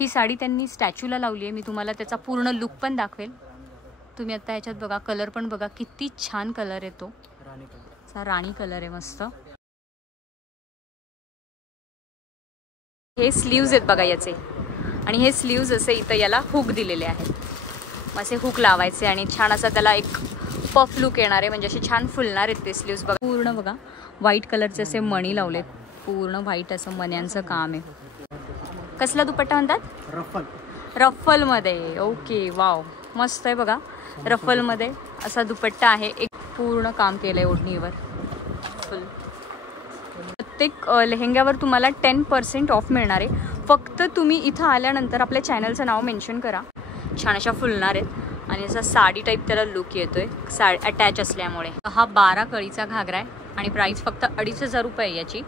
ही साडी त्यांनी स्टॅच्यूला लावली आहे. मी तुम्हाला त्याचा पूर्ण लुक पण दाखवेल. तुम्ही आता ह्याच्यात बघा, कलर पण बघा किती छान कलर येतो. राणी कलर आहे मस्त. हे स्लीव्ज आहेत बघा याचे, आणि हे स्लीव्ज असे इथं याला हुक दिलेले आहेत. असे हुक लावायचे आणि छान असा त्याला एक पफ लुक येणार आहे, म्हणजे असे छान फुलणार आहेत ते स्लीव्ज. बघा पूर्ण बघा व्हाईट कलरचे असे मणी लावलेत, पूर्ण व्हाईट असं मण्यांचं काम आहे. कसला दुपट्टा म्हणतात? रफल. रफलमध्ये. ओके, वाव, मस्त आहे बघा. रफलमध्ये असा दुपट्टा आहे. एक पूर्ण काम केलं आहे ओढणीवर फुल. प्रत्येक लेहेंग्यावर तुम्हाला 10% ऑफ मिळणार आहे. फक्त तुम्ही इथं आल्यानंतर आपल्या चॅनलचं नाव मेन्शन करा. छान अशा फुलणार आहेत आणि असा साडी टाईप त्याला लुक येतोय साडी अटॅच असल्यामुळे. हा 12 कळीचा घागरा आहे आणि प्राईस फक्त 2,500 रुपये याची.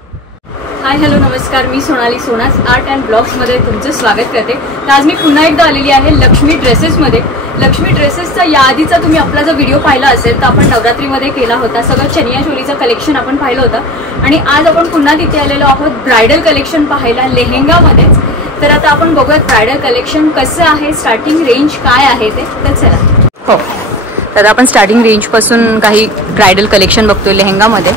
हाय हॅलो नमस्कार, मी सोनाली सोनास आर्ट अँड ब्लॉग्समध्ये तुमचं स्वागत करते. तर आज मी पुन्हा एकदा आलेली आहे लक्ष्मी ड्रेसेसमध्ये. लक्ष्मी ड्रेसेसचा याआधीचा तुम्ही आपला जर व्हिडिओ पाहिला असेल तर आपण नवरात्रीमध्ये केला होता. सगळं चनिया चोलीचं कलेक्शन आपण पाहिलं होतं आणि आज आपण पुन्हा तिथे आलेलो आहोत ब्रायडल कलेक्शन पाहायला लेहेंगामध्येच. तर आता आपण बघूयात ब्रायडल कलेक्शन कसं आहे, स्टार्टिंग रेंज काय आहे ते. तर चला. हो, तर आपण स्टार्टिंग रेंजपासून काही ब्रायडल कलेक्शन बघतोय लेहेंगामध्ये.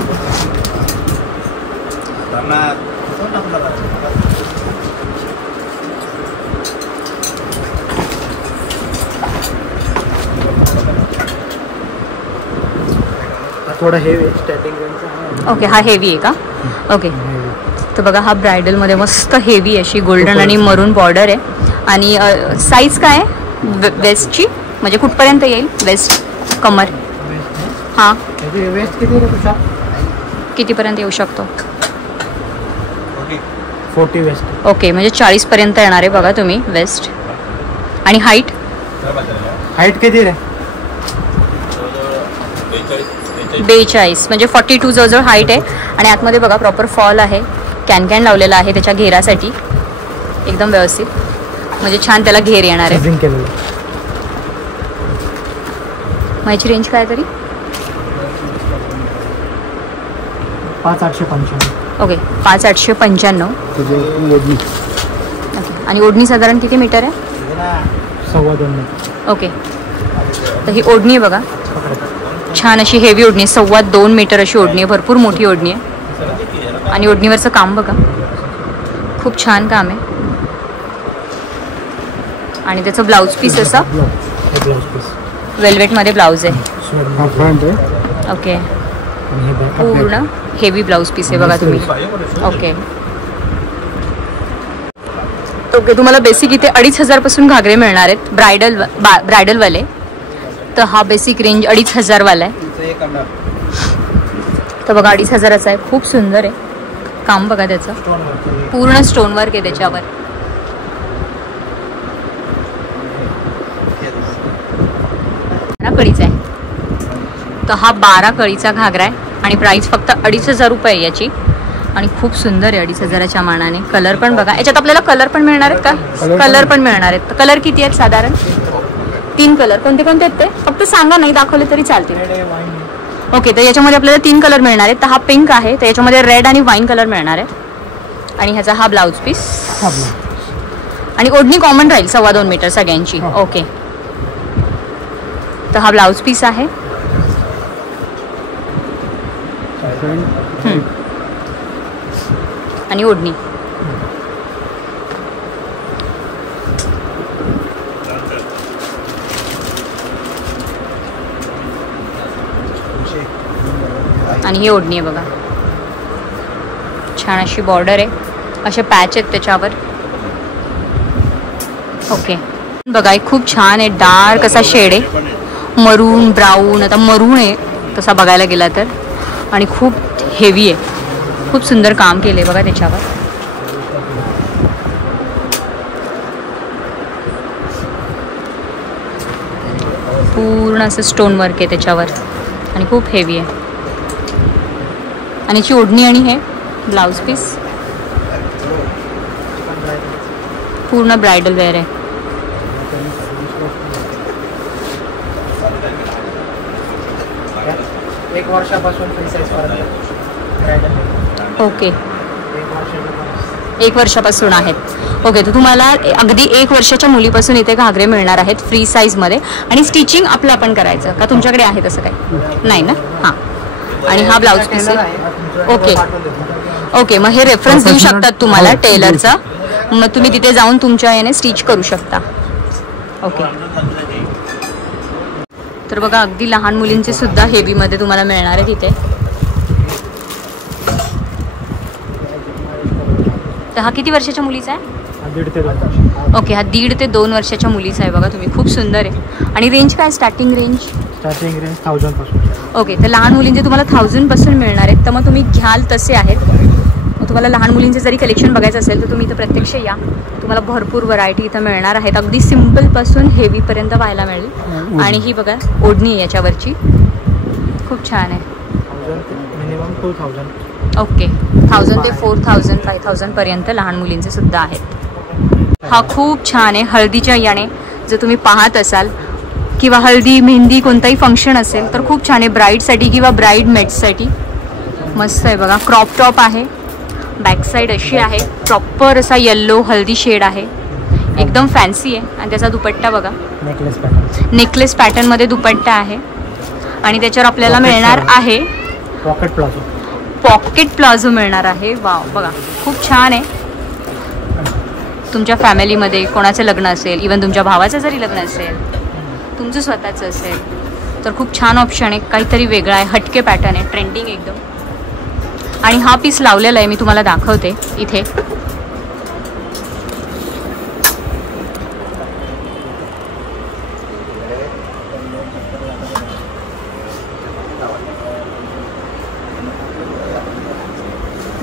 थोडा हेवी स्टार्टिंग रेंज. ओके, हा हेवी आहे का? ओके, तर बघा हा ब्रायडलमध्ये मस्त हेवी अशी गोल्डन आणि मरून बॉर्डर आहे. आणि साईज काय आहे वेस्टची, म्हणजे कुठपर्यंत येईल वेस्ट कमर? हां, वेस्ट कितीपर्यंत येऊ शकतो? 40 वेस्ट. ओके, म्हणजे 40पर्यंत येणार आहे बघा तुम्ही वेस्ट. आणि हाईट किती रे? 42, म्हणजे 42 जवळजवळ हाईट आहे. आणि आतमध्ये बघा प्रॉपर फॉल आहे, कॅन लावलेला आहे त्याच्या घेरासाठी एकदम व्यवस्थित, म्हणजे छान त्याला घेर येणार आहे. माझी रेंज काय तरी 5,895. ओके, 5,895. आणि ओढणी साधारण किती मीटर आहे? 2.25 मीटर. ओके, तर ही ओढणी आहे बघा, छान अशी हेवी ओढणी, 2.25 मीटर अशी ओढणी आहे, भरपूर मोठी ओढणी आहे. आणि ओढणीवरचं काम बघा, खूप छान काम आहे. आणि त्याचं ब्लाऊज पीस असा वेल्वेटमध्ये ब्लाऊज आहे. ओके, पूर्ण हेवी ब्लाऊज पीस आहे बघा तुम्ही. ओके ओके, तुम्हाला बेसिक इथे 2,500 पासून घागरे मिळणार आहेत ब्रायडलवाले. तर हा बेसिक रेंज 2,500 वाला आहे. तर बघा 2,500चा आहे, खूप सुंदर आहे काम बघा त्याचं, पूर्ण स्टोन वर्क आहे त्याच्यावर. कळीचा आहे. तर हा 12 कळीचा घागरा आहे आणि प्राइस फक्त 2,500 रुपये याची. आणि खूप सुंदर आहे 2,500च्या मानाने. कलर पण बघा, याच्यात आपल्याला कलर पण मिळणार आहेत का? कलर पण मिळणार आहेत. कलर किती आहेत साधारण? 3 कलर. कोणते कोणते आहेत ते फक्त सांगा, नाही दाखवले तरी चालतील. ओके, तर याच्यामध्ये आपल्याला 3 कलर मिळणार आहेत. तर हा पिंक आहे, तर याच्यामध्ये रेड आणि वाईन कलर मिळणार आहे. आणि ह्याचा हा ब्लाऊज पीस आणि ओढणी कॉमन राहील 2.25 मीटर सगळ्यांची. ओके, तर हा ब्लाऊज पीस आहे. आणि ओढणी आणि ही ओढणी आहे बघा, छान अशी बॉर्डर आहे, असे पॅच आहेत त्याच्यावर. ओके, बघा एक खूप छान आहे, डार्क असा शेड आहे, मरून ब्राऊन. आता मरून आहे तसा बघायला गेला तर. आणि खूप हेवी आहे, खूप सुंदर काम केलं आहे बघा त्याच्यावर. पूर्ण असं स्टोन वर्क आहे त्याच्यावर आणि खूप हेवी आहे. आणि याची ओढणी आणि हे ब्लाऊज पीस पूर्ण ब्रायडल वेअर आहे. एक वर्षापासून फ्री साईज पर्यंत. ओके, 1 वर्षापासून आहेत. ओके, तर तुम्हाला अगदी 1 वर्षाच्या मुलीपासून इथे घागरे मिळणार आहेत फ्री साईजमध्ये. आणि स्टिचिंग आपलं आपण करायचं का तुमच्याकडे आहे तसं काही नाही ना? हां. आणि हा ब्लाऊज पीस आहे. ओके ओके, मग हे रेफरन्स देऊ शकतात तुम्हाला टेलरचा, मग तुम्ही तिथे जाऊन तुमच्या याने स्टिच करू शकता. ओके, तर बघा अगदी लहान मुलींचे सुद्धा हेवीमध्ये तुम्हाला मिळणार आहे तिथे. तर हा किती वर्षाच्या मुलीचा आहे? 1.5 ते 2. ओके, हा 1.5 ते 2 वर्षाच्या मुलीचा आहे. बघा तुम्ही, खूप सुंदर आहे. आणि रेंज काय, स्टार्टिंग रेंज? स्टार्टिंग रेंज 1000 पासून. ओके, तर लहान मुलींचे तुम्हाला 1000 पासून मिळणार आहेत. तर मग तुम्ही घ्याल तसे आहेत. मग तुम्हाला लहान मुलींचे जरी कलेक्शन बघायचं असेल तर तुम्ही इथं प्रत्यक्ष या, तुम्हाला भरपूर व्हरायटी इथं मिळणार आहेत. अगदी सिम्पलपासून हेवीपर्यंत पाहायला मिळेल. आणि ही बघा ओढणी आहे याच्यावरची, खूप छान आहे. 1000 मिनिमम 2000. ओके, 1000 ते 4000 5000 पर्यंत लहान मुलींचे सुद्धा आहेत. हा खूप छान आहे. हळदीच्या याने जर तुम्ही पाहत असाल किंवा हळदी मेहंदी कोणताही फंक्शन असेल तर खूप छान आहे. ब्राईडसाठी किंवा ब्राईड मेट्ससाठी मस्त आहे. बघा क्रॉप टॉप आहे, बॅक साईड अशी आहे, प्रॉपर असा येल्लो हल्दी शेड आहे, एकदम फॅन्सी आहे. आणि त्याचा दुपट्टा बघा, नेकलेस पॅटर्नमध्ये दुपट्टा आहे. आणि त्याच्यावर आपल्याला मिळणार आहे पॉकेट प्लाझो मिळणार आहे. वाव, बघा खूप छान आहे. तुमच्या फॅमिलीमध्ये कोणाचं लग्न असेल, इवन तुमच्या भावाचं जरी लग्न असेल, तुमचं स्वतःचं असेल, तर खूप छान ऑप्शन आहे. काहीतरी वेगळा आहे, हटके पॅटर्न आहे, ट्रेंडिंग एकदम. आणि हा पीस लावलेला आहे, मी तुम्हाला दाखवते इथे.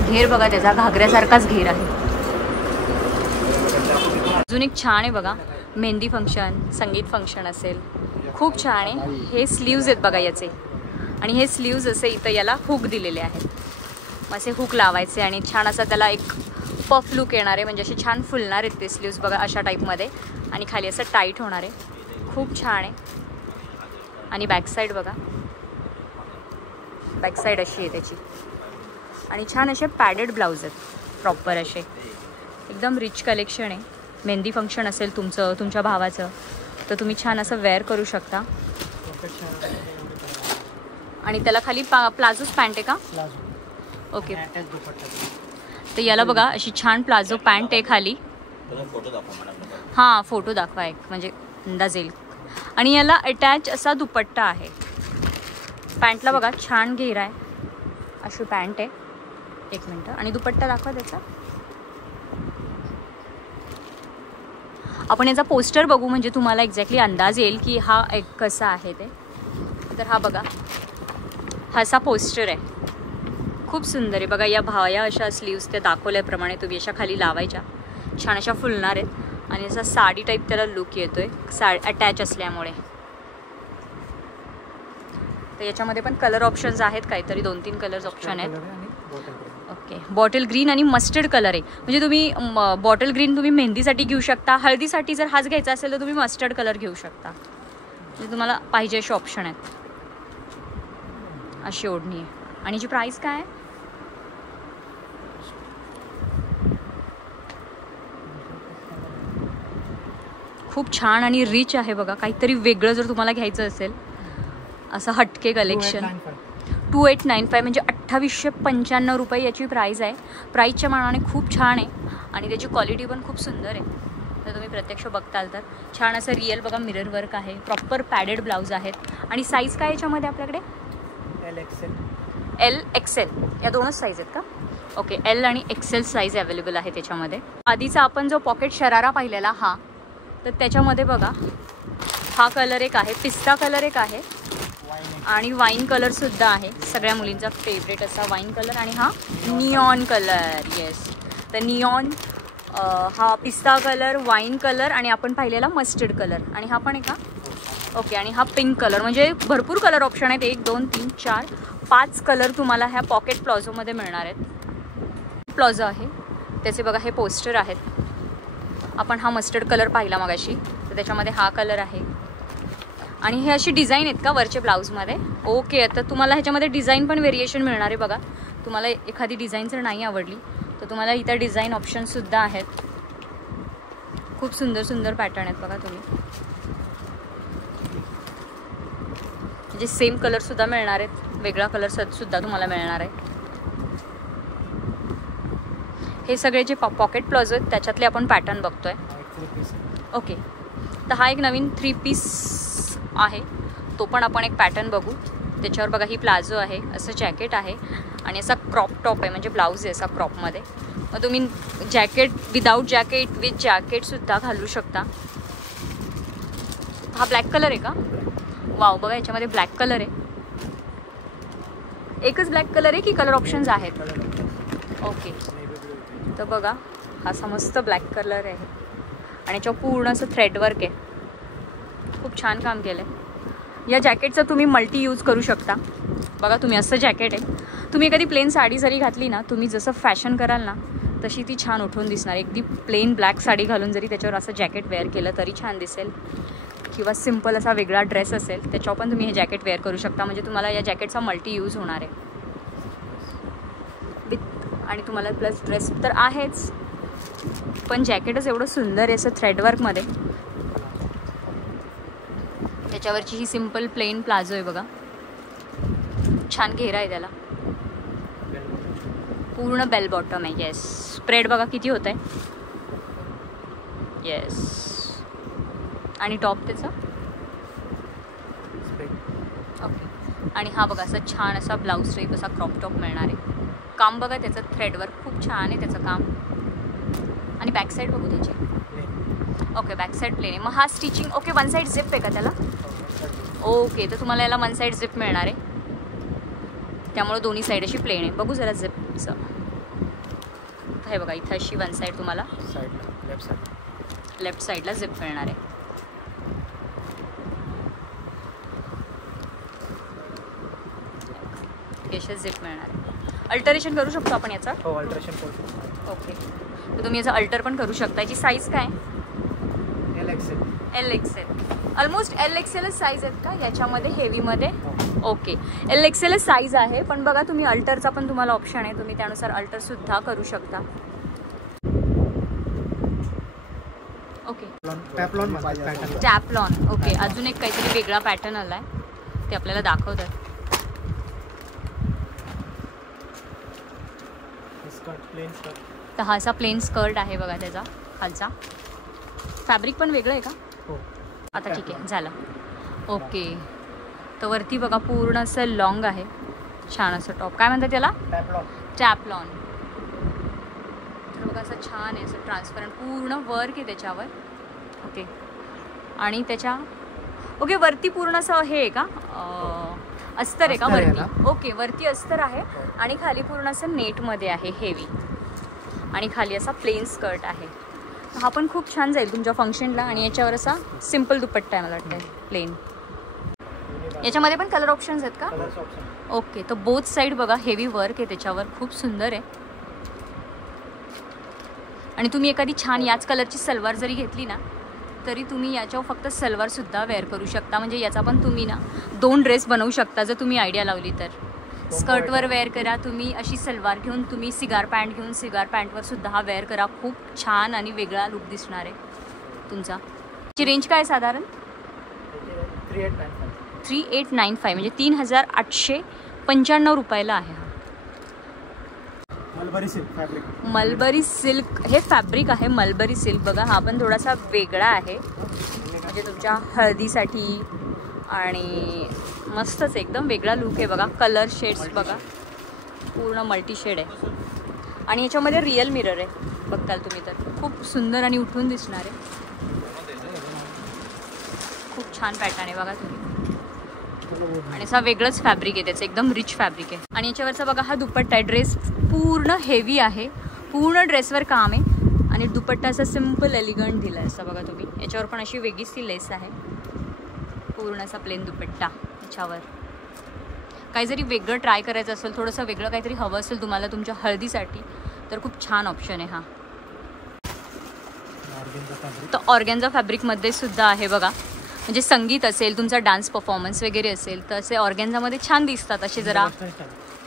घेर बघा, त्याचा घागऱ्यासारखाच घेर आहे. अजून एक छान आहे बघा, मेहंदी फंक्शन, संगीत फंक्शन असेल, खूप छान आहे. हे स्लीव्ज आहेत बघा याचे. आणि हे स्लीव्ज असे इथं याला हुक दिलेले आहेत. मग असे हुक लावायचे आणि छान असा त्याला एक पफ लुक येणार आहे. म्हणजे असे छान फुलणार आहेत ते स्लीव्ज बघा अशा टाईपमध्ये. आणि खाली असं टाईट होणार आहे, खूप छान आहे. आणि बॅक साईड बघा, बॅक साईड अशी आहे त्याची. आणि छान असे पॅडेड ब्लाऊज आहेत प्रॉपर असे, एकदम रिच कलेक्शन आहे. मेहंदी फंक्शन असेल तुमचं, तुमच्या भावाचं, तर तुम्ही छान असं वेअर करू शकता. आणि त्याला खाली प्लाझोच पॅन्ट आहे का? ओके, तर याला बघा अशी छान प्लाझो पॅन्ट आहे खाली. हां, फोटो दाखवा एक, म्हणजे अंदाज येईल. आणि याला अटॅच असा दुपट्टा आहे. पॅन्टला बघा छान घेर आहे, अशी पॅन्ट आहे. 1 मिनटं. आणि दुपट्टा दाखवा त्याचा. आपण याचा पोस्टर बघू म्हणजे तुम्हाला एक्झॅक्टली अंदाज येईल की हा एक कसा आहे ते. तर हा बघा, हा असा पोस्टर आहे, खूप सुंदर आहे बघा. या भाया अशा स्लीव्स त्या दाखवल्याप्रमाणे तुम्ही अशा खाली लावायच्या, छान अशा फुलणार आहेत. आणि असा साडी टाईप त्याला लुक येतोय अटॅच असल्यामुळे. तर याच्यामध्ये पण कलर ऑप्शन्स आहेत, काहीतरी 2-3 कलर्स ऑप्शन आहेत. ओके, बॉटल ग्रीन आणि मस्टर्ड कलर आहे. म्हणजे तुम्ही बॉटल ग्रीन तुम्ही मेहंदीसाठी घेऊ शकता. हळदीसाठी जर हाच घ्यायचा असेल तर तुम्ही मस्टर्ड कलर घेऊ शकता. म्हणजे तुम्हाला पाहिजे असे ऑप्शन आहेत. अशी ओढणी आहे. आणि जी प्राईस काय आहे? खूप छान आणि रिच आहे बघा. काहीतरी वेगळं जर तुम्हाला घ्यायचं असेल, असं हटके कलेक्शन. 2895 म्हणजे 2895 रुपये याची प्राईस आहे. प्राईसच्या मानाने खूप छान आहे. आणि त्याची क्वालिटी पण खूप सुंदर आहे. तर तुम्ही प्रत्यक्ष बघताल तर छान असं रिअल बघा, मिरर वर्क आहे, प्रॉपर पॅडेड ब्लाऊज आहेत. आणि साईज काय याच्यामध्ये आपल्याकडे? L XL या दोनच साईज आहेत का? ओके, L आणि XL साईज अवेलेबल आहे त्याच्यामध्ये. आधीचा आपण जो पॉकेट शरारा पाहिलेला हा, तर त्याच्यामध्ये बघा हा कलर एक आहे, पिस्ता कलर एक आहे, आणि वाईन कलर सुद्धा आहे. सगळ्या मुलींचा फेवरेट असा वाईन कलर. आणि हा निऑन कलर. येस, तर निऑन, हा पिस्ता कलर, वाईन कलर, आणि आपण पाहिलेला मस्टर्ड कलर. आणि हा पण आहे का? ओके, आणि हा पिंक कलर. म्हणजे भरपूर कलर ऑप्शन आहेत. 1 2 3 4 5 कलर तुम्हाला ह्या पॉकेट प्लाझोमध्ये मिळणार आहेत. प्लाझो आहे त्याचे बघा हे पोस्टर आहेत. आपण हा मस्टर्ड कलर पाहिला मगाशी, तर त्याच्यामध्ये हा कलर आहे. आणि हे अशी डिझाईन आहेत का वरचे ब्लाऊजमध्ये? ओके, तर तुम्हाला ह्याच्यामध्ये डिझाईन पण व्हेरिएशन मिळणार आहे बघा. तुम्हाला एखादी डिझाईन जर नाही आवडली तर तुम्हाला इथं डिझाईन ऑप्शनसुद्धा आहेत. खूप सुंदर सुंदर पॅटर्न आहेत बघा तुम्ही. म्हणजे सेम कलरसुद्धा मिळणार आहेत, वेगळा कलर सुद्धा तुम्हाला मिळणार आहे. हे सगळे जे पॉकेट प्लाझो आहेत त्याच्यातले आपण पॅटर्न बघतोय. ओके, तर हा एक नवीन 3 पीस आहे, तो पण आपण एक पॅटर्न बघू. त्याच्यावर बघा ही प्लाझो आहे, असं जॅकेट आहे आणि असा क्रॉप टॉप आहे, म्हणजे ब्लाऊज आहे असा क्रॉपमध्ये. मग तुम्ही जॅकेट विदाऊट जॅकेट विथ जॅकेटसुद्धा घालू शकता. हा ब्लॅक कलर आहे का? वाव, बघा याच्यामध्ये ब्लॅक कलर आहे. एकच ब्लॅक कलर आहे की कलर ऑप्शन्स आहेत? ओके, तर बघा हा मस्त ब्लॅक कलर आहे आणि याच्यावर पूर्ण असं थ्रेडवर्क आहे. खूप छान काम केलं आहे. या जॅकेटचं तुम्ही मल्टी यूज करू शकता. बघा तुम्ही असं जॅकेट आहे, तुम्ही एखादी प्लेन साडी जरी घातली ना, तुम्ही जसं फॅशन कराल ना तशी ती छान उठून दिसणार. अगदी प्लेन ब्लॅक साडी घालून जरी त्याच्यावर असं जॅकेट वेअर केलं तरी छान दिसेल, किंवा सिम्पल असा वेगळा ड्रेस असेल त्याच्यावर पण तुम्ही हे जॅकेट वेअर करू शकता. म्हणजे तुम्हाला या जॅकेटचा मल्टी यूज होणार आहे विथ, आणि तुम्हाला प्लस ड्रेस तर आहेच, पण जॅकेटच एवढं सुंदर आहे असं थ्रेडवर्कमध्ये. त्याच्यावरची ही सिम्पल प्लेन प्लाझो आहे बघा, छान घेरा आहे त्याला, पूर्ण बेल बॉटम आहे. येस, स्प्रेड बघा किती होत आहे. येस, आणि टॉप त्याचा ओके. आणि हा बघा असा छान असा ब्लाऊज टाईप असा क्रॉप टॉप मिळणार आहे. काम बघा त्याचं थ्रेडवर्क खूप छान आहे त्याचं काम. आणि बॅक साईड बघू त्याची. ओके, बॅक साईड प्लेन आहे. मग हा stitching okay, one side zip आहे का त्याला? ओके, तर तुम्हाला याला वन साईड झिप मिळणार आहे, त्यामुळे दोन्ही साईड अशी प्लेन आहे. बघू जरा झिपचं. हे बघा इथं अशी वन साईड तुम्हाला लेफ्ट साईडला झिप मिळणार आहे. अशा झिप मिळणार आहे. अल्टरेशन करू शकतो आपण याचा? हो, अल्टरेशन करू शकतो. ओके, तर तुम्ही याचा अल्टर पण करू शकता. याची साईज काय? LXL. ऑलमोस्ट LXLच साईज आहेत का याच्यामध्ये हेवीमध्ये? ओके, LXLच साईज आहे, पण बघा तुम्ही अल्टरचा पण तुम्हाला ऑप्शन आहे, तुम्ही त्यानुसार अल्टरसुद्धा करू शकता. ओके, टॅपलॉन. ओके, अजून एक काहीतरी वेगळा पॅटर्न आला आहे, ते आपल्याला दाखवतात. तर हा असा प्लेन स्कर्ट आहे बघा त्याचा खालचा. फॅब्रिक पण वेगळं आहे का? हो. आता ठीक आहे, झालं. ओके, तर वरती बघा पूर्ण असं लॉंग आहे, छान असं टॉप. काय म्हणतात त्याला? टॅपलॉन. तर बघा असं छान आहे, असं ट्रान्सपरंट पूर्ण वर्क आहे त्याच्यावर. ओके, आणि त्याच्या ओके वरती पूर्ण असं हे आहे का, अस्तर आहे का वरती? ओके, वरती अस्तर आहे आणि खाली पूर्ण असं नेटमध्ये आहे हेवी, आणि खाली असा प्लेन स्कर्ट आहे. हा पण खूप छान जाईल तुमच्या फंक्शनला. आणि याच्यावर असा सिम्पल दुपट्टा आहे मला वाटतं प्लेन. याच्यामध्ये पण कलर ऑप्शन्स आहेत का? ओके, तर बोथ साईड बघा हेवी वर्क आहे त्याच्यावर, खूप सुंदर आहे. आणि तुम्ही एखादी छान याच कलरची सलवार जरी घेतली ना तरी तुम्ही याच्यावर फक्त सलवारसुद्धा वेअर करू शकता. म्हणजे याचा पण तुम्ही ना 2 ड्रेस बनवू शकता जर तुम्ही आयडिया लावली तर. स्कर्टवर वेअर करा तुम्ही, अशी सलवार घेऊन तुम्ही सिगार पॅन्ट घेऊन सिगार पॅन्टवर सुद्धा हा वेअर करा. खूप छान आणि वेगळा लुक दिसणार आहे तुमचा. ची रेंज काय साधारण? 3895 म्हणजे 3895 रुपयाला आहे. मलबरी सिल्क हे फॅब्रिक आहे. मलबरी सिल्क बघा, हा पण थोडासा वेगळा आहे, म्हणजे तुमच्या हळदीसाठी, आणि मस्तच एकदम वेगळा लुक आहे बघा. कलर शेड्स बघा पूर्ण मल्टी शेड आहे, आणि याच्यामध्ये रिअल मिरर आहे बघताल तुम्ही तर खूप सुंदर आणि उठून दिसणार आहे. खूप छान पॅटर्न आहे बघा तुम्ही, आणि असा वेगळंच फॅब्रिक आहे त्याचं, एकदम रिच फॅब्रिक आहे. आणि याच्यावरचा बघा हा दुपट्टा आहे. ड्रेस पूर्ण हेवी आहे, पूर्ण ड्रेसवर काम आहे, आणि दुपट्टा असा सिम्पल एलिगंट दिला आहे असं बघा तुम्ही. याच्यावर पण अशी वेगळीच ती लेस आहे, पूर्ण असा प्लेन दुपट्टा. याच्यावर काही जरी वेगळं ट्राय करायचं असेल, थोडंसं वेगळं काहीतरी हवं असेल तुम्हाला तुमच्या हळदीसाठी, तर खूप छान ऑप्शन आहे हा. तर ऑर्गॅन्झा फॅब्रिकमध्ये सुद्धा आहे बघा, म्हणजे संगीत असेल, तुमचा डान्स परफॉर्मन्स वगैरे असेल तर असे ऑर्गॅन्झामध्ये छान दिसतात, असे जरा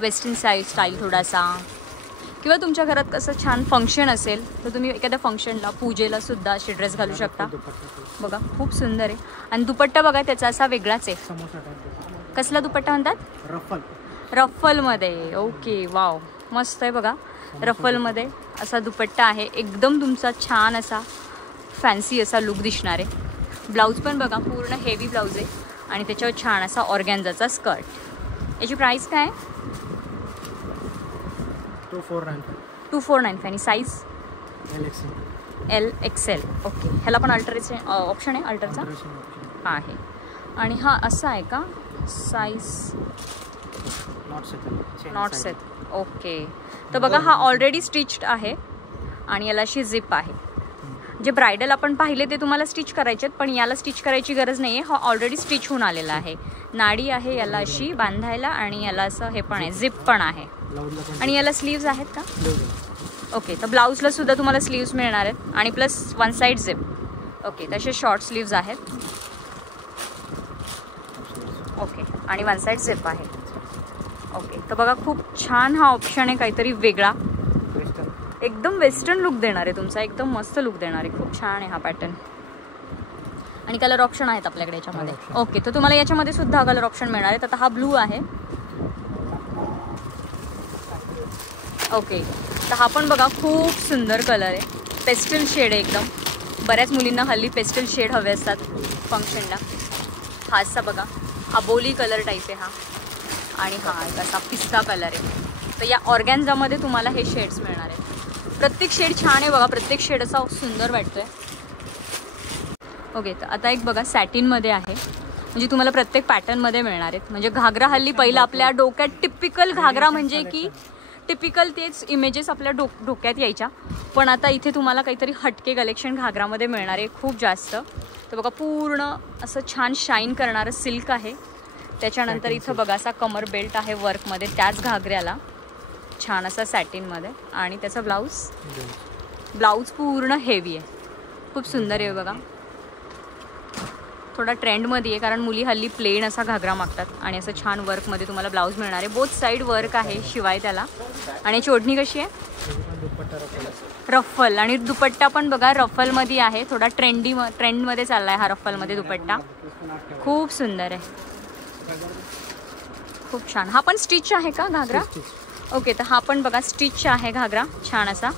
वेस्टर्न स्टाईल थोडासा, किंवा तुमच्या घरात कसं छान फंक्शन असेल तर तुम्ही एखाद्या फंक्शनला पूजेला सुद्धा असे ड्रेस घालू शकता. बघा खूप सुंदर आहे. आणि दुपट्टा बघा त्याचा असा वेगळाच आहे. समोसा टाइप. कसला दुपट्टा म्हणतात? रफल. रफलमध्ये. ओके वाव मस्त आहे बघा. रफलमध्ये असा दुपट्टा आहे. एकदम तुमचा छान असा फॅन्सी असा लुक दिसणार आहे. ब्लाऊज पण बघा पूर्ण हेवी ब्लाऊज आहे आणि त्याच्यावर छान असा ऑर्गॅन्झाचा स्कर्ट. याची प्राईस काय? 2495. आणि साईज LXL. ओके. ह्याला पण अल्टरेशन ऑप्शन आहे अल्टरचा? हां आहे. आणि हा असा आहे का साईज? Not set. ओके. तर बघा हा ऑलरेडी स्टिच्ड आहे आणि याला अशी झिप आहे. जे ब्रायडल आपण पाहिले ते तुम्हाला स्टिच करायचे आहेत, पण याला स्टिच करायची गरज नाही आहे. हा ऑलरेडी स्टिच होऊन आलेला आहे. नाडी आहे याला अशी बांधायला आणि याला असं हे पण आहे झिप पण आहे. आणि याला स्लीव्ज आहेत का? ओके. तर ब्लाऊजला सुद्धा तुम्हाला स्लीव्ज मिळणार आहेत आणि plus one side zip. Okay. तसे शॉर्ट स्लीव्ज आहेत. ओके. आणि वन साईड झिप आहे. ओके. तर बघा खूप छान हा ऑप्शन आहे, काहीतरी वेगळा, एकदम वेस्टर्न लुक देणार आहे तुमचा. एकदम मस्त लुक देणार आहे. खूप छान आहे हा पॅटर्न. आणि कलर ऑप्शन आहेत आपल्याकडे याच्यामध्ये. ओके. तर तुम्हाला याच्यामध्ये सुद्धा कलर ऑप्शन मिळणार आहेत. आता हा ब्लू आहे. ओके. तर हा पण बघा खूप सुंदर कलर आहे. पेस्टल शेड आहे एकदम. बऱ्याच मुलींना हल्ली पेस्टल शेड हवे असतात फंक्शनला. हा असा बघा अबोली कलर टाईप आहे हा. आणि हा एक असा पिस्ता कलर आहे. तर या ऑर्गॅन्झामध्ये तुम्हाला हे शेड्स मिळणार आहेत. प्रत्येक शेड छान आहे बघा. प्रत्येक शेड असा सुंदर वाटतोय. ओके. तर आता एक बघा सॅटिनमध्ये आहे. म्हणजे तुम्हाला प्रत्येक पॅटर्नमध्ये मिळणार आहेत. म्हणजे घागरा हल्ली पहिला आपल्या डोक्यात टिपिकल घागरा म्हणजे की टिपिकल तेच इमेजेस आपल्या डोक्यात यायच्या, पण आता इथे तुम्हाला काहीतरी हटके कलेक्शन घागरामध्ये मिळणार आहे खूप जास्त. तर बघा पूर्ण असं छान शाईन करणारं सिल्क आहे. त्याच्यानंतर इथं बघा असा कमर बेल्ट आहे वर्कमध्ये त्याच घागऱ्याला छान असा सॅटिनमध्ये. आणि त्याचा ब्लाऊज पूर्ण हेवी आहे. खूप सुंदर आहे बघा. थोडा ट्रेंडमध्ये आहे कारण मुली हल्ली प्लेन असा घागरा मागतात. आणि असं छान वर्कमध्ये तुम्हाला ब्लाऊज मिळणार आहे. बोथ साईड वर्क आहे शिवाय त्याला. आणि याची ओढणी कशी आहे? रफल. आणि दुपट्टा पण बघा रफलमध्ये आहे. थोडा ट्रेंडमध्ये चालला आहे हा रफलमध्ये दुपट्टा. खूप सुंदर आहे. खूप छान. हा पण स्टिच आहे का घागरा? ओके. तर हा पण बघा स्टिच आहे घागरा छान असा.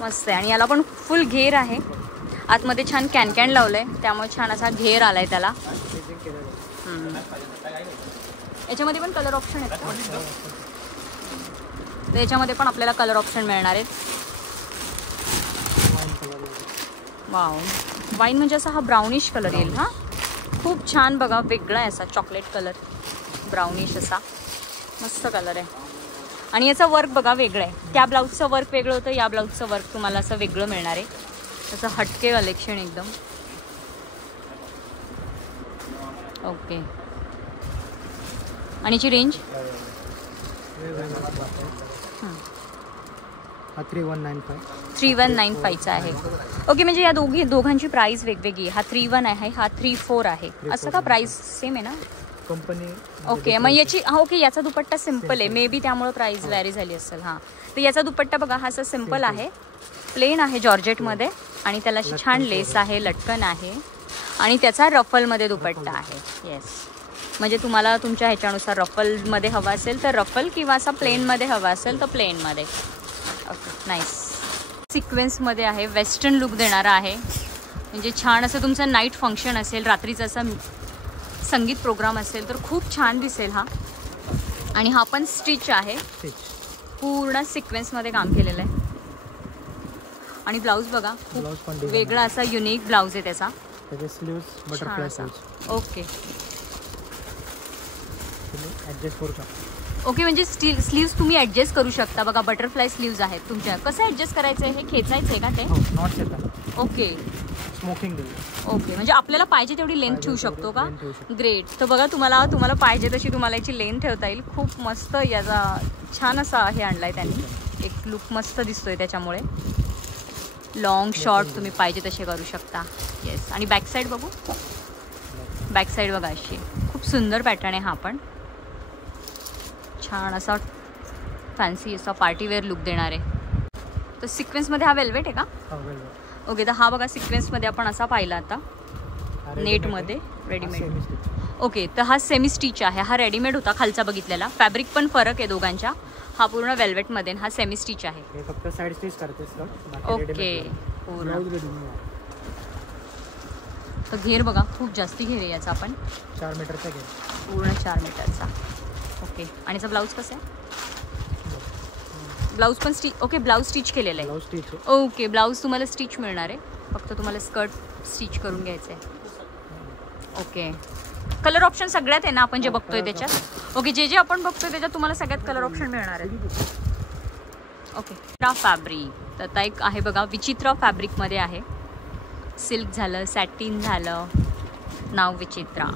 मस्त आहे. आणि याला पण फुल घेर आहे. आतमध्ये छान कॅन लावलंय त्यामुळे छान असा घेर आलाय त्याला. याच्यामध्ये पण कलर ऑप्शन आहेत का? तर याच्यामध्ये पण आपल्याला कलर ऑप्शन मिळणार आहेत. वाव. वाईन म्हणजे असा हा ब्राउनिश कलर येईल. हा खूप छान बघा. वेगळा आहे असा चॉकलेट कलर ब्राउनिश असा. मस्त कलर आहे. आणि याचा वर्क बघा वेगळं आहे. त्या ब्लाऊजचं वर्क वेगळं होतं. या ब्लाऊजचं वर्क तुम्हाला असं वेगळं मिळणार आहे. त्याचं हटके कलेक्शन एकदम. ओके. आणि याची रेंज? 3195चा आहे. ओके. म्हणजे या दोघांची प्राईस वेगवेगळी. हा 31 आहे, हा 34 आहे. असं का प्राईस सेम आहे ना कंपनी? ओके. मग याची ओके. याचा दुपट्टा सिम्पल आहे मे बी त्यामुळे प्राईस व्हॅरी झाली असेल. हां. तर याचा दुपट्टा बघा हा असा सिम्पल आहे. प्लेन आहे जॉर्जेटमध्ये आणि त्याला अशी छान लेस आहे, लटकन आहे आणि त्याचा रफलमध्ये दुपट्टा आहे. येस. म्हणजे तुम्हाला तुमच्या ह्याच्यानुसार रफलमध्ये हवा असेल तर रफल किंवा असा प्लेनमध्ये हवा असेल तर प्लेनमध्ये. ओके. नाईस. सिक्वेन्समध्ये आहे. वेस्टर्न लुक देणारा आहे. म्हणजे छान असं तुमचं नाईट फंक्शन असेल, रात्रीचा असा संगीत प्रोग्राम असेल तर खूप छान दिसेल हा. आणि हा पण स्टिच आहे. पूर्ण सिक्वेन्समध्ये काम केलेलं आहे. आणि ब्लाऊज बघा खूप वेगळा असा युनिक ब्लाऊज आहे त्याचा. ओके. ओके. म्हणजे स्लीव्स तुम्ही ॲडजस्ट करू शकता बघा. बटरफ्लाय स्लीव्ज आहेत तुमच्या. कसं ॲडजस्ट करायचं आहे? हे खेचायचं आहे का ते? ओके. स्मोकिंग. ओके. म्हणजे आपल्याला पाहिजे तेवढी लेंथ ठेवू शकतो का? ग्रेट. तर बघा तुम्हाला पाहिजे तशी तुम्हाला याची लेंथ ठेवता येईल. खूप मस्त याचा छान असा हे आणलाय त्यांनी. एक लुक मस्त दिसतोय त्याच्यामुळे. लॉंग शॉर्ट तुम्ही पाहिजे तसे करू शकता. येस. आणि बॅक साईड बघू. बॅक साईड बघा अशी खूप सुंदर पॅटर्न आहे हा पण. छान असा फॅन्सी असा पार्टीवेअर लुक देणार आहे. तर सिक्वेन्समध्ये हा वेल्वेट आहे का? हा वेल्वेट. ओके, तर हा बघा सिक्वेन्समध्ये आपण असा पाहिला आता नेटमध्ये रेडीमेड. ओके, तर हा सेमी स्टिच आहे. हा रेडीमेड होता खालचा बघितलेला. फॅब्रिक पण फरक आहे दोघांच्या. हा पूर्ण वेल्वेटमध्ये, हा सेमी स्टिच आहे. हे फक्त साइड स्टिच करतेस का? ओके, पूर्ण. तर घेर बघा, खूप जास्ती घेर आहे याचा. आपण 4 मीटरचा घेर, पूर्ण 4 मीटरचा. ओके, आणि याचा ब्लाऊज कसा आहे? ब्लाऊज पण स्टिच. ओके, ब्लाऊज स्टिच केलेला आहे. Blouse stitch. ओके, ब्लाऊज तुम्हाला स्टिच मिळणार आहे. फक्त तुम्हाला स्कर्ट स्टिच करून घ्यायचं आहे. ओके, कलर ऑप्शन सगळ्यात आहे ना आपण जे बघतोय त्याच्यात? ओके, जे आपण बघतोय त्याच्यात तुम्हाला सगळ्यात कलर ऑप्शन मिळणार आहे. ओके, विचित्रा फॅब्रिक. तर आता एक आहे बघा, विचित्रा फॅब्रिकमध्ये आहे. सिल्क झालं, सॅटिन झालं, नाव विचित्रा.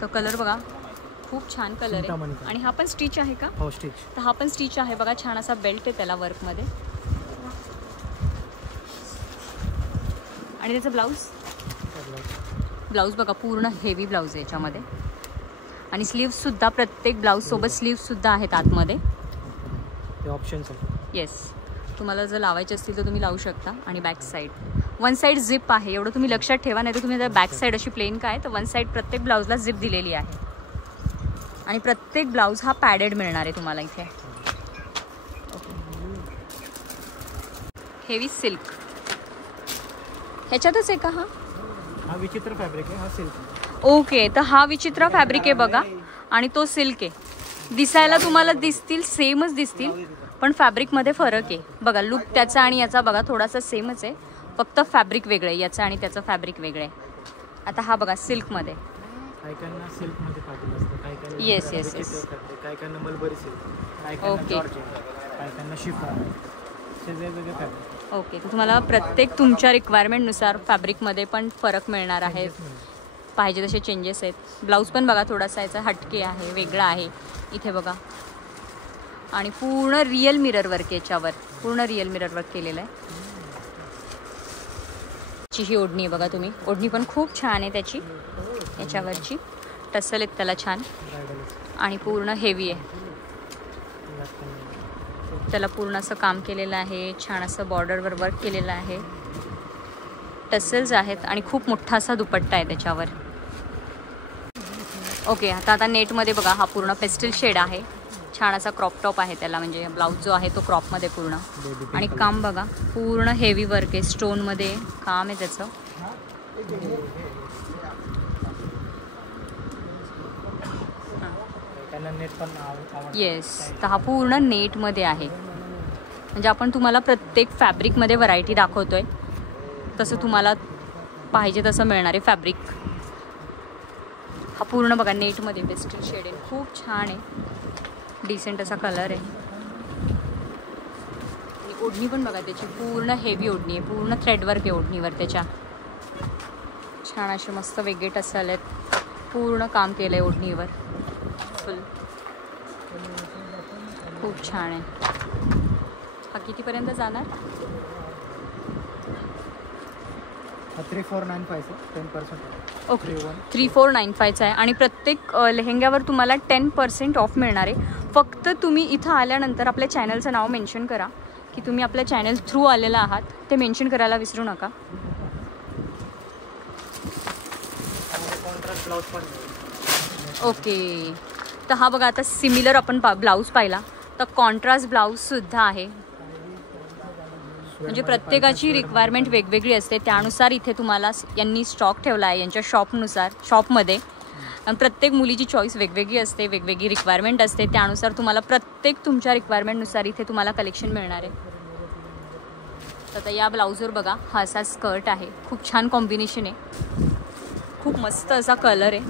तो कलर बघा, खूप छान कलर आहे. आणि हा पण स्टिच आहे का? हो, स्टिच. तर हा पण स्टिच आहे बघा. छान असा बेल्ट आहे त्याला वर्कमध्ये. आणि त्याचं ब्लाऊज बघा, पूर्ण हेवी ब्लाऊज आहे याच्यामध्ये. आणि स्लीव्हसुद्धा प्रत्येक ब्लाऊजसोबत स्लीव्हसुद्धा आहेत आतमध्ये. ऑप्शन्स आहेत. येस, तुम्हाला जर लावायचे असतील तर तुम्ही लावू शकता. आणि back side, one side zip आहे. एवढं तुम्ही लक्षात ठेवा, नाही तर तुम्ही बॅक साईड अशी प्लेन काय, तर वन साईड प्रत्येक ब्लाऊजला झिप दिलेली आहे. आणि प्रत्येक ब्लाऊज हा पॅडेड मिळणार आहे तुम्हाला इथे. हेवी सिल्क ह्याच्यातच आहे का? हा विचित्र फॅब्रिक आहे, हा सिल्क. ओके, तर हा विचित्र फॅब्रिक आहे बघा. आणि तो सिल्क आहे. दिसायला तुम्हाला दिसतील सेमच दिसतील, पण फॅब्रिकमध्ये फरक आहे बघा. लुक त्याचा आणि याचा बघा थोडासा सेमच आहे, फक्त फॅब्रिक वेगळं आहे याचं आणि त्याचं फॅब्रिक वेगळं आहे. आता हा बघा सिल्कमध्ये. काहीकांना सिल्कमध्ये पाहिजे असतं, काहीकांना येस येस येस. काहीकांना मलबरी सिल्क, काहीकांना जॉर्जेट, काहीकांना शिफॉन, असे वेगवेगळे फॅब्रिक. ओके, तर तुम्हाला प्रत्येक तुमच्या रिक्वायरमेंटनुसार फॅब्रिकमध्ये पण फरक मिळणार आहे. पाहिजे तसे चेंजेस आहेत. ब्लाऊज पण बघा थोडासा याचा हटके आहे, वेगळा आहे इथे बघा. आणि पूर्ण रिअल मिरर वर्क याच्यावर, पूर्ण रिअल मिरर वर्क केलेलं आहे. ही ओढणी आहे बघा तुम्ही. ओढणी पण खूप छान आहे त्याची. याच्यावरची टसल आहेत त्याला छान. आणि पूर्ण हेवी आहे. त्याला पूर्ण असं काम केलेलं आहे. छान असं बॉर्डरवर वर्क केलेलं आहे. टसल्स आहेत आणि खूप मोठा असा दुपट्टा आहे त्याच्यावर. ओके, आता नेटमध्ये बघा हा पूर्ण पेस्टल शेड आहे. छान असा क्रॉप टॉप आहे त्याला, म्हणजे ब्लाऊज जो आहे तो क्रॉपमध्ये पूर्ण. आणि काम बघा पूर्ण हेवी वर्क आहे, स्टोनमध्ये काम आहे त्याचं. येस, तर हा पूर्ण नेटमध्ये आहे. म्हणजे आपण तुम्हाला प्रत्येक फॅब्रिकमध्ये व्हरायटी दाखवतोय, तसं तुम्हाला पाहिजे तसं मिळणार आहे फॅब्रिक. हा पूर्ण बघा नेटमध्ये पेस्टल शेड आहे, खूप छान आहे. डिसेंट असा कलर आहे. आणि ओढणी पण बघा त्याची पूर्ण हेवी ओढणी आहे, पूर्ण थ्रेडवर्क आहे ओढणीवर त्याच्या. छान असे मस्त वेगळे टसल आहेत. पूर्ण काम केलं आहे ओढणीवर फुल. खूप छान आहे. हा कितीपर्यंत जाणार? 3495 10%. ओके, 3495चा आहे. आणि प्रत्येक लेहेंग्यावर तुम्हाला 10% ऑफ मिळणार आहे. फक्त तुम्ही इथं आल्यानंतर आपल्या चॅनलचं नाव मेन्शन करा की तुम्ही आपल्या चॅनल थ्रू आलेला आहात, ते मेन्शन करायला विसरू नका. ओके, तर हा बघा आता सिमिलर आपण ब्लाऊज पाहिला, तर कॉन्ट्रास्ट ब्लाऊजसुद्धा आहे. म्हणजे प्रत्येकाची रिक्वायरमेंट वेगवेगळी असते, त्यानुसार इथे तुम्हाला यांनी स्टॉक ठेवला आहे यांच्या शॉपमध्ये. आणि प्रत्येक मुलीची चॉईस वेगवेगळी असते, वेगवेगळी रिक्वायरमेंट असते, त्यानुसार तुम्हाला प्रत्येक तुमच्या रिक्वायरमेंटनुसार इथे तुम्हाला कलेक्शन मिळणार आहे. तर आता या ब्लाऊजवर बघा हा असा स्कर्ट आहे, खूप छान कॉम्बिनेशन आहे, खूप मस्त असा कलर आहे,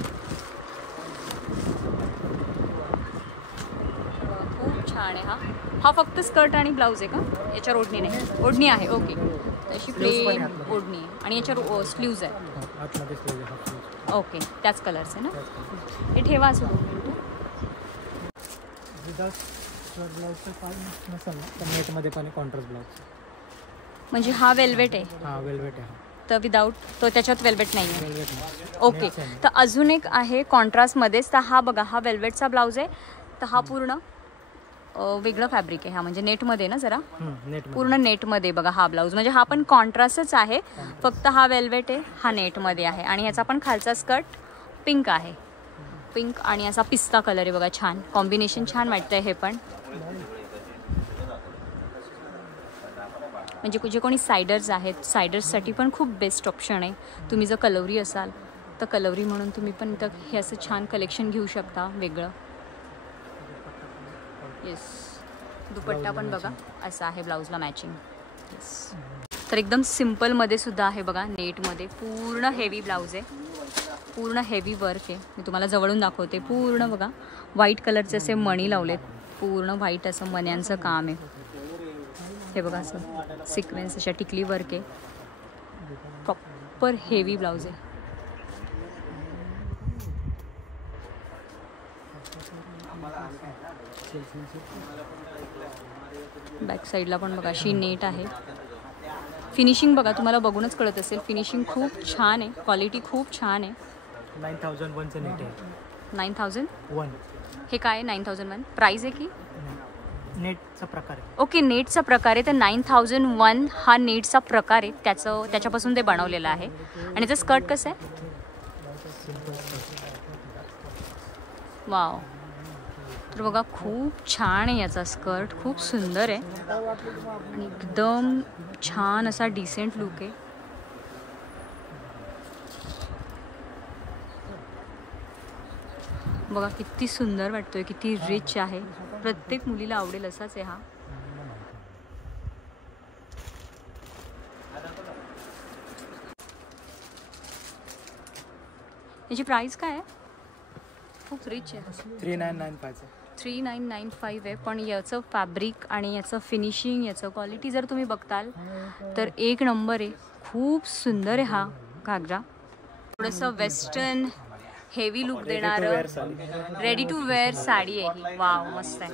खूप छान आहे. हा फक्त स्कर्ट आणि ब्लाऊज आहे का? याच्यावर ओढणी नाही? ओढणी आहे. ओके, अशी प्लेन ओढणी आहे आणि याच्यावर स्लीव्ज आहे. ओके, त्याच कलरचं आहे ना? हे ठेवा असं 2 मिनिटं. नेटमध्ये पण कॉन्ट्रास्ट ब्लाऊज. म्हणजे हा वेल्वेट आहे? हा वेल्वेट आहे. तर विदाऊट तो त्याच्यात वेल्वेट नाही आहे? ओके, तर अजून एक आहे कॉन्ट्रास्टमध्येच. तर हा बघा हा वेल्वेटचा ब्लाऊज आहे. तर हा पूर्ण वेगळं फॅब्रिक आहे हा, म्हणजे नेटमध्ये ना जरा नेट पूर्ण नेटमध्ये बघा हा ब्लाऊज, म्हणजे हा पण कॉन्ट्रास्टच आहे, फक्त हा वेल्वेट आहे, हा नेटमध्ये आहे. आणि ह्याचा पण खालचा स्कर्ट पिंक आहे, पिंक आणि असा पिस्ता कलर आहे बघा. छान कॉम्बिनेशन, छान वाटतंय हे पण. म्हणजे जे कोणी सायडर्स आहेत, सायडर्ससाठी पण खूप बेस्ट ऑप्शन आहे. तुम्ही जर कलवरी असाल तर कलवरी म्हणून तुम्ही पण तर हे असं छान कलेक्शन घेऊ शकता वेगळं. येस, दुपट्टा पण बघा असा आहे ब्लाऊजला मॅचिंग. येस, तर एकदम सिम्पलमध्ये सुद्धा आहे बघा, नेटमध्ये पूर्ण हेवी ब्लाऊज आहे, पूर्ण हेवी वर्क आहे. मी तुम्हाला जवळून दाखवते. पूर्ण बघा व्हाईट कलरचे असे मणी लावलेत, पूर्ण व्हाईट असं मण्यांचं काम आहे. हे बघा असं सिक्वेन्स अशा टिकली वर्क आहे, प्रॉपर हेवी ब्लाऊज आहे. बॅक साईडला पण बघा अशी नेट आहे. फिनिशिंग बघा, तुम्हाला बघूनच कळत असेल, फिनिशिंग खूप छान आहे, क्वालिटी खूप छान आहे. 9001चं नेट आहे. 9001 हे काय आहे? 9001 प्राइस आहे की नेटचा प्रकार आहे. ओके, नेटचा प्रकार आहे. तर 9001 हा नेटचा प्रकार आहे, त्याच्यापासून ते बनवलेलं आहे. आणि त्याचं स्कर्ट कसं आहे? वाव, तर बघा खूप छान आहे याचा स्कर्ट, खूप सुंदर आहे आणि एकदम छान असा डिसेंट लुक आहे. बघा किती सुंदर वाटतोय, किती रिच आहे, प्रत्येक मुलीला आवडेल असाच आहे हा. याची प्राइस काय आहे? खूप रिच आहे. 3995 आहे. पण याचं फॅब्रिक आणि याचं फिनिशिंग, याचं क्वालिटी जर तुम्ही बघताल तर एक नंबर आहे, खूप सुंदर आहे हा घागरा. थोडंसं वेस्टर्न हेवी लुक देणारं रेडी टू वेअर साडी आहे ही. वाव, मस्त आहे.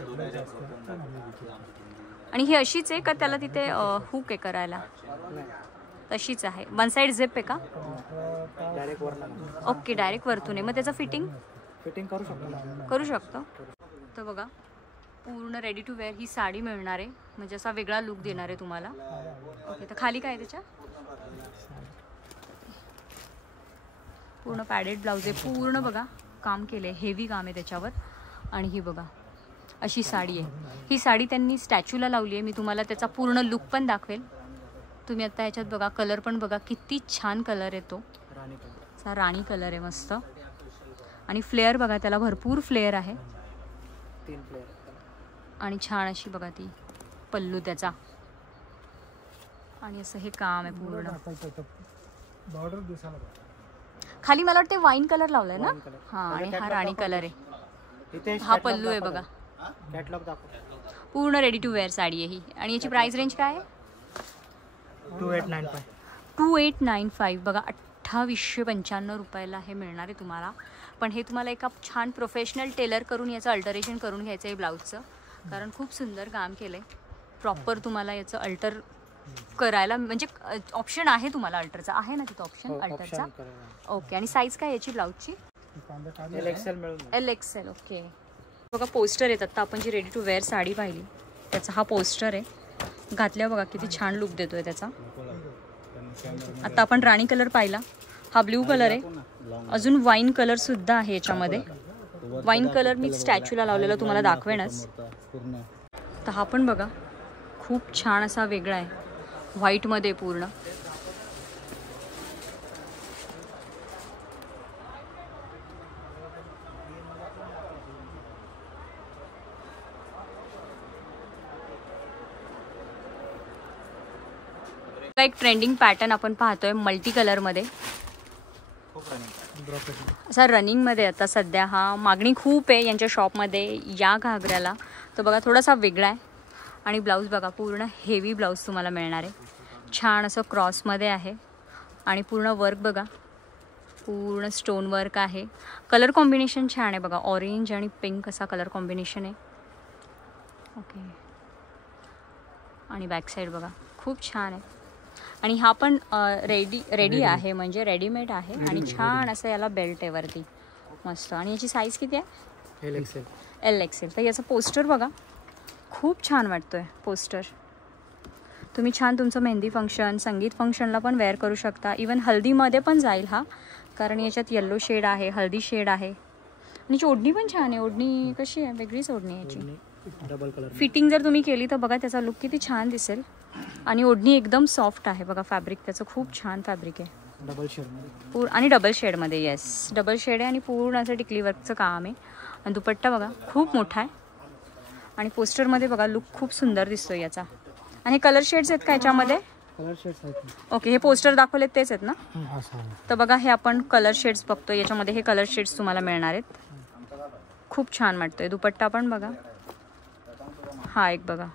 आणि ही अशीच आहे का त्याला तिथे हुक आहे करायला? तशीच आहे. वन साइड झिप आहे का? ओके, डायरेक्ट वरतून आहे. मग त्याचं फिटिंग करू शकतो. तर बघा पूर्ण ready to where he sari मिळणार आहे, म्हणजे असा वेगळा लुक देणार आहे तुम्हाला. ओके, तर खाली काय आहे त्याच्या? पूर्ण पॅडेड ब्लाऊज आहे, पूर्ण बघा काम केलं आहे, हेवी काम आहे त्याच्यावर. आणि ही बघा अशी साडी आहे. ही साडी त्यांनी स्टॅच्यूला लावली आहे. मी तुम्हाला त्याचा पूर्ण लुक पण दाखवेल. तुम्ही आता ह्याच्यात बघा, कलर पण बघा किती छान कलर आहे, तो राणी कलर आहे मस्त. आणि फ्लेअर बघा, त्याला भरपूर फ्लेअर आहे. 3 फ्लेअर. आणि छान अशी बघा ती पल्लू त्याचा. आणि असं हे काम आहे पूर्ण. खाली मला वाटते वाईन कलर लावलाय ना? हा, आणि हा राणी कलर आहे. हा पल्लू आहे बघा. कॅटलॉग दाखव. पूर्ण रेडी टू वेअर साडी आहे ही. आणि याची प्राइस रेंज काय आहे? 2895 बघा, 2895 रुपयाला हे मिळणार आहे तुम्हाला. पण हे तुम्हाला एका छान प्रोफेशनल टेलर करून याचं अल्टरेशन करून घ्यायचं आहे ब्लाऊजचं, कारण खूप सुंदर काम केलं आहे. प्रॉपर तुम्हाला याचं अल्टर करायला, म्हणजे ऑप्शन आहे तुम्हाला अल्टरचा, आहे ना तिथं ऑप्शन अल्टरचा? ओके. आणि साईज काय याची ब्लाऊजची? LXL. ओके. बघा पोस्टर आहेत. आता आपण जी रेडी टू वेअर साडी पाहिली त्याचा हा पोस्टर आहे. घातल्या बघा किती छान लुक देतोय त्याचा. आता आपण राणी कलर पाहिला, हा ब्ल्यू कलर आहे. अजून वाईन कलर सुद्धा आहे याच्यामध्ये. वाईन कलर मी स्टॅच्यूला लावलेला तुम्हाला दाखवेनच. तर हा पण बघा खूप छान असा वेगळा आहे, व्हाईटमध्ये पूर्ण. एक ट्रेंडिंग पॅटर्न आपण पाहतोय मल्टी कलरमध्ये, असा रनिंगमध्ये आता सध्या. हा मागणी खूप आहे यांच्या शॉपमध्ये या घागऱ्याला. तर बघा थोडासा वेगळा आहे. आणि ब्लाऊज बघा पूर्ण हेवी ब्लाऊज तुम्हाला मिळणार आहे, छान असं क्रॉसमध्ये आहे. आणि पूर्ण वर्क बघा, पूर्ण स्टोन वर्क आहे. कलर कॉम्बिनेशन छान आहे बघा, ऑरेंज आणि पिंक असा कलर कॉम्बिनेशन आहे. ओके. आणि बॅक साईड बघा खूप छान आहे. आणि हा पण रेडी आहे, म्हणजे रेडीमेड आहे. आणि छान असं याला बेल्ट आहे वरती, मस्त. आणि याची साईज किती आहे? LXL. तर याचं पोस्टर बघा, खूप छान वाटतोय पोस्टर. तुम्ही छान तुमचं मेहंदी फंक्शन, संगीत फंक्शनला पण वेअर करू शकता. इवन हल्दीमध्ये पण जाईल हा, कारण याच्यात येल्लो शेड आहे, हळदी शेड आहे. आणि ओढणी पण छान आहे. ओढणी कशी आहे, वेगळीच ओढणी आहे याची. डबल कलर फिटिंग जर तुम्ही केली तर बघा त्याचा लुक किती छान दिसेल. आणि ओढणी एकदम सॉफ्ट आहे बघा. फॅब्रिक त्याचं खूप छान फॅब्रिक आहे. डबल शेडमध्ये आणि डबल शेडमध्ये. येस, डबल शेड आहे आणि पूर्ण असं टिकली वर्कचं काम आहे. आणि दुपट्टा बघा खूप मोठा आहे. आणि पोस्टरमध्ये बघा लुक खूप सुंदर दिसतोय याचा. आणि कलर शेड्स आहेत का याच्यामध्ये? कलर शेड्स आहेत. ओके, हे पोस्टर दाखवलेत तेच आहेत ना? असं तर बघा हे आपण कलर शेड्स बघतो. याच्यामध्ये हे कलर शेड्स तुम्हाला मिळणार आहेत. खूप छान वाटतोय. दुपट्टा पण बघा, हा एक बघा,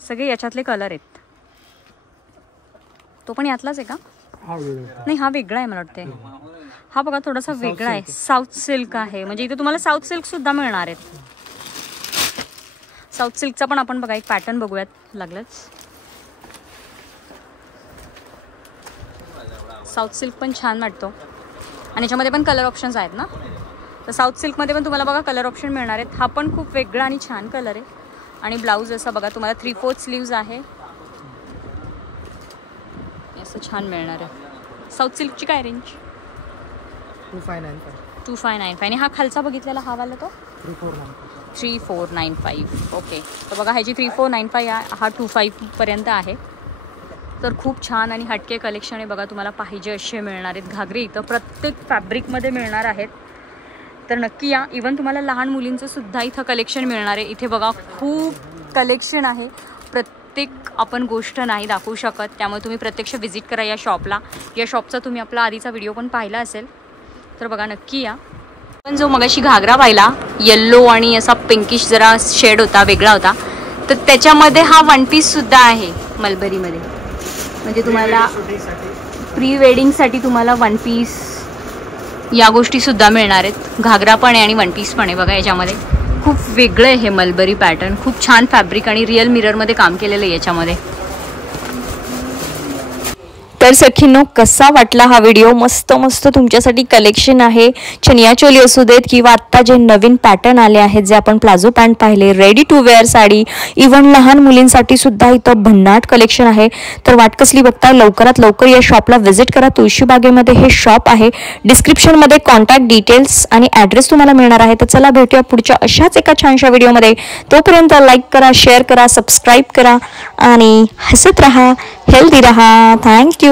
सगळे याच्यातले कलर आहेत. तो पण यातलाच आहे का? नाही, हा वेगळा आहे मला वाटते. हा बघा थोडासा वेगळा आहे. साऊथ सिल्क आहे, म्हणजे इथे तुम्हाला साऊथ सिल्क सुद्धा मिळणार आहेत. साऊथ सिल्कचा पण आपण बघा एक पॅटर्न बघूयात लागलंच. साऊथ सिल्क पण छान वाटतो. आणि याच्यामध्ये पण कलर ऑप्शन्स आहेत ना. तर साऊथ सिल्कमध्ये पण तुम्हाला बघा कलर ऑप्शन मिळणार आहेत. हा पण खूप वेगळा आणि छान कलर आहे. आणि ब्लाऊज असा बघा तुम्हाला 3/4 स्लीव्ज आहे. असं छान मिळणार आहे. साऊथ सिल्कची काय रेंज? 2595. आणि हा खालचा बघितलेला हा वाला तो 3495. ओके, तर बघा ह्याची 3495 हा 25 पर्यंत आहे. तर खूप छान आणि हटके कलेक्शन आहे बघा. तुम्हाला पाहिजे असे मिळणार आहेत. घागरे इथं प्रत्येक फॅब्रिकमध्ये मिळणार आहेत. तर नक्की या. इवन तुम्हाला लहान मुलींचं सुद्धा इथं कलेक्शन मिळणार आहे. इथे बघा खूप कलेक्शन आहे. प्रत्येक आपण गोष्ट नाही दाखवू शकत, त्यामुळे तुम्ही प्रत्यक्ष व्हिजिट करा या शॉपला. या शॉपचा तुम्ही आपला आधीचा व्हिडिओ पण पाहिला असेल. तर बघा नक्की या. पण जो मगाशी घागरा पाहिला येल्लो आणि असा पिंकिश जरा शेड होता, वेगळा होता, तर त्याच्यामध्ये हा 1 पीस सुद्धा आहे मलबरीमध्ये. म्हणजे तुम्हाला प्री वेडिंगसाठी तुम्हाला 1 पीस या गोष्टी सुद्धा मिळणार आहेत. घागरा पण आहे आणि 1 पीस पण आहे बघा. याच्यामध्ये खूप वेगळं आहे हे मलबरी पॅटर्न. खूप छान फॅब्रिक आणि रिअल मिररमध्ये काम केलेलं आहे याच्यामध्ये. तर सखींनो, कसा वाटला हा व्हिडिओ? मस्त मस्त तुमच्यासाठी कलेक्शन आहे. चनिया चोली असू देत किंवा आत्ता जे नवीन पॅटर्न आले आहेत, जे आपण प्लाझो पॅन्ट पाहिले, ready to wear sari, even लहान मुलींसाठी सुद्धा इथं भन्नाट कलेक्शन आहे. तर वाट कसली बघता, लवकरात लवकर या शॉपला व्हिजिट करा. तुळशीबागेमध्ये हे शॉप आहे. डिस्क्रिप्शनमध्ये कॉन्टॅक्ट डिटेल्स आणि ॲड्रेस तुम्हाला मिळणार आहे. तर चला भेटूया पुढच्या अशाच एका छानशा व्हिडिओमध्ये. तोपर्यंत लाईक करा, शेअर करा, सबस्क्राईब करा आणि हसत राहा, हेल्दी रहा. थँक्यू.